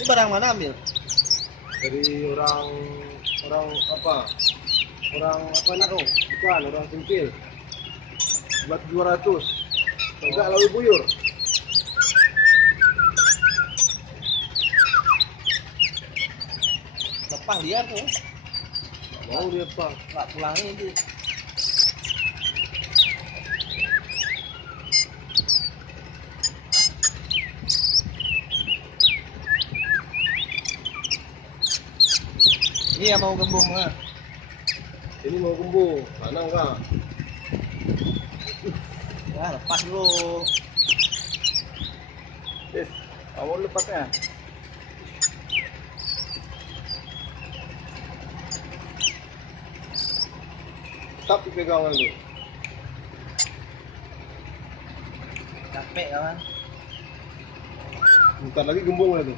Ini barang mana ambil? Dari orang orang apa? Orang apa nih? Taruh. Bukan, orang Singkil. Buat 200. Enggak lalu buyur. Lepas liar tuh. Mau dia apa? Nggak pulangin itu. Iya mau gembung lah. Ini mau gembung, mana enggak? Ya lepas dulu. Kamu lepasnya. Tetap dipegang itu. Capek kawan. Bentar lagi gembung itu.